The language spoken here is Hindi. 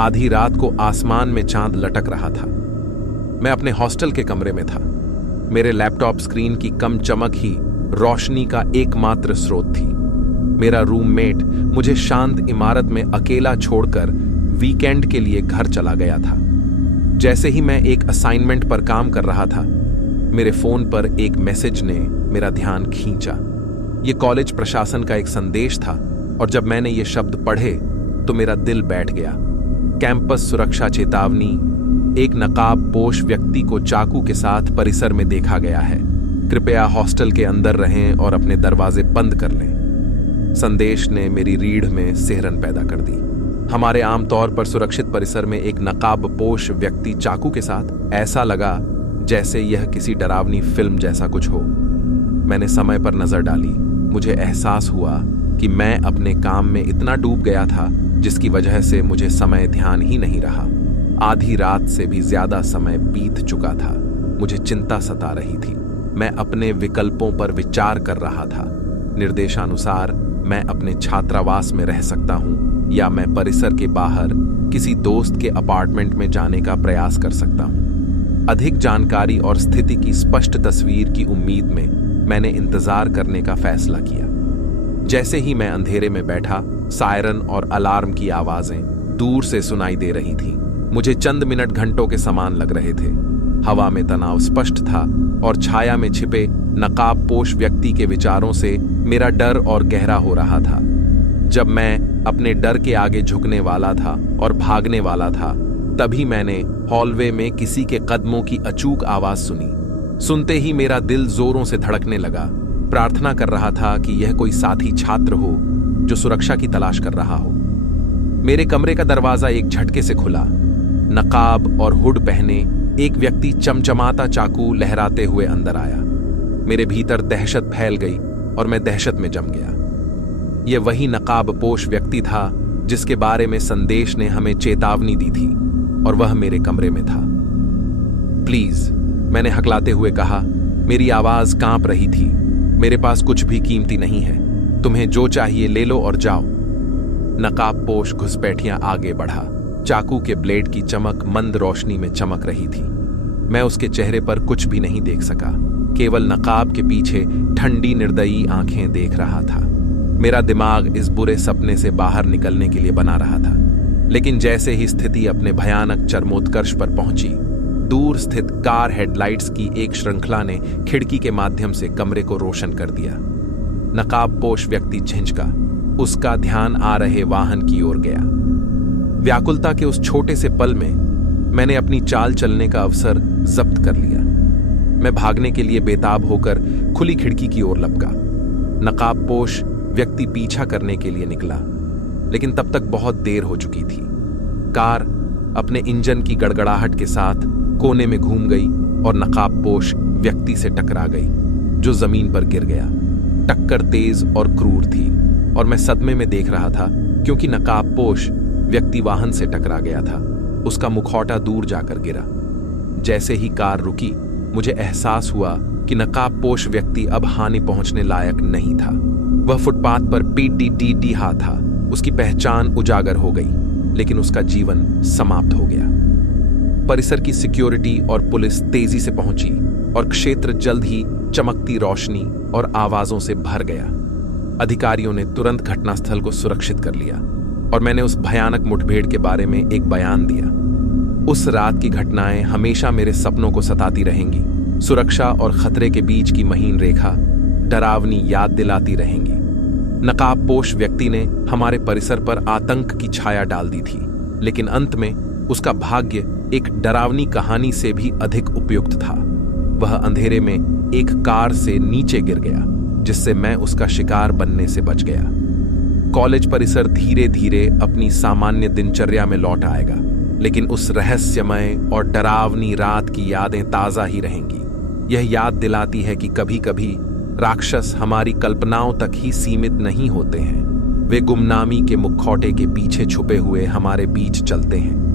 आधी रात को आसमान में चांद लटक रहा था। मैं अपने हॉस्टल के कमरे में था। मेरे लैपटॉप स्क्रीन की कम चमक ही रोशनी का एकमात्र स्रोत थी। मेरा रूममेट मुझे शांत इमारत में अकेला छोड़कर वीकेंड के लिए घर चला गया था। जैसे ही मैं एक असाइनमेंट पर काम कर रहा था, मेरे फोन पर एक मैसेज ने मेरा ध्यान खींचा। यह कॉलेज प्रशासन का एक संदेश था और जब मैंने ये शब्द पढ़े तो मेरा दिल बैठ गया। कैंपस सुरक्षा चेतावनी, एक नकाबपोश व्यक्ति को चाकू के साथ परिसर में देखा गया है। कृपया हॉस्टल के अंदर रहें और अपने दरवाजे बंद कर लें। संदेश ने मेरी रीढ़ में सिहरन पैदा कर दी। हमारे आमतौर पर सुरक्षित परिसर में एक नकाबपोश व्यक्ति चाकू के साथ, ऐसा लगा जैसे यह किसी डरावनी फिल्म जैसा कुछ हो। मैंने समय पर नजर डाली। मुझे एहसास हुआ कि मैं अपने काम में इतना डूब गया था जिसकी वजह से मुझे समय ध्यान ही नहीं रहा। आधी रात से भी ज्यादा समय बीत चुका था। मुझे चिंता सता रही थी। मैं अपने विकल्पों पर विचार कर रहा था। निर्देशानुसार मैं अपने छात्रावास में रह सकता हूं या मैं परिसर के बाहर किसी दोस्त के अपार्टमेंट में जाने का प्रयास कर सकता हूं। अधिक जानकारी और स्थिति की स्पष्ट तस्वीर की उम्मीद में मैंने इंतजार करने का फैसला किया। जैसे ही मैं अंधेरे में बैठा, सायरन और अलार्म की आवाजें दूर से सुनाई दे रही थीं। मुझे चंद मिनट घंटों के समान लग रहे थे। हवा में तनाव स्पष्ट था और छाया में छिपे नकाबपोश व्यक्ति के विचारों से मेरा डर और गहरा हो रहा था। जब मैं अपने डर के आगे झुकने वाला था और भागने वाला था, तभी मैंने हॉलवे में किसी के कदमों की अचूक आवाज सुनी। सुनते ही मेरा दिल जोरों से धड़कने लगा। प्रार्थना कर रहा था कि यह कोई साथी छात्र हो जो सुरक्षा की तलाश कर रहा हो। मेरे कमरे का दरवाजा एक झटके से खुला। नकाब और हुड पहने एक व्यक्ति चमचमाता चाकू लहराते हुए अंदर आया। मेरे भीतर दहशत फैल गई और मैं दहशत में जम गया। यह वही नकाबपोश व्यक्ति था जिसके बारे में संदेश ने हमें चेतावनी दी थी और वह मेरे कमरे में था। प्लीज, मैंने हकलाते हुए कहा। मेरी आवाज कांप रही थी। मेरे पास कुछ भी कीमती नहीं है। तुम्हें जो चाहिए ले लो और जाओ। नकाबपोश घुसपैठियां आगे बढ़ा। चाकू के ब्लेड की चमक मंद रोशनी में चमक रही थी। मैं उसके चेहरे पर कुछ भी नहीं देख सका, केवल नकाब के पीछे ठंडी निर्दयी आंखें देख रहा था। मेरा दिमाग इस बुरे सपने से बाहर निकलने के लिए बना रहा था, लेकिन जैसे ही स्थिति अपने भयानक चरमोत्कर्ष पर पहुंची, दूर स्थित कार हेडलाइट्स की एक श्रृंखला ने खिड़की के माध्यम से कमरे को रोशन कर दिया। नकाबपोश व्यक्ति झिंझका। उसका ध्यान आ रहे वाहन की ओर गया। व्याकुलता के उस छोटे से पल में मैंने अपनी चाल चलने का अवसर जब्त कर लिया। मैं भागने के लिए बेताब होकर खुली खिड़की की ओर लपका। नकाबपोश व्यक्ति पीछा करने के लिए निकला, लेकिन तब तक बहुत देर हो चुकी थी। कार अपने इंजन की गड़गड़ाहट के साथ कोने में घूम गई और नकाबपोश व्यक्ति से टकरा गई, जो जमीन पर गिर गया। टक्कर तेज और क्रूर थी और मैं सदमे में देख रहा था, क्योंकि नकाबपोश व्यक्ति वाहन से टकरा गया था। उसका मुखौटा दूर जाकर गिरा। जैसे ही कार रुकी, मुझे एहसास हुआ कि नकाबपोश व्यक्ति अब हानि पहुंचने लायक नहीं था। वह फुटपाथ पर पीटीडीहा था। उसकी पहचान उजागर हो गई, लेकिन उसका जीवन समाप्त हो गया। परिसर की सिक्योरिटी और पुलिस तेजी से पहुंची और क्षेत्र जल्द ही चमकती रोशनी और आवाजों से भर गया। अधिकारियों ने तुरंत घटनास्थल को सुरक्षित कर लिया और मैंने उस भयानक मुठभेड़ के बारे में एक बयान दिया। उस रात की घटनाएं हमेशा मेरे सपनों को सताती रहेंगी। सुरक्षा और खतरे के बीच की महीन रेखा डरावनी याद दिलाती रहेंगी। नकाबपोश व्यक्ति ने हमारे परिसर पर आतंक की छाया डाल दी थी, लेकिन अंत में उसका भाग्य एक डरावनी कहानी से भी अधिक उपयुक्त था। वह अंधेरे में एक कार से नीचे गिर गया, जिससे मैं उसका शिकार बनने से बच गया। कॉलेज परिसर धीरे धीरे अपनी सामान्य दिनचर्या में लौट आएगा, लेकिन उस रहस्यमय और डरावनी रात की यादें ताजा ही रहेंगी। यह याद दिलाती है कि कभी कभी राक्षस हमारी कल्पनाओं तक ही सीमित नहीं होते हैं। वे गुमनामी के मुखौटे के पीछे छुपे हुए हमारे बीच चलते हैं।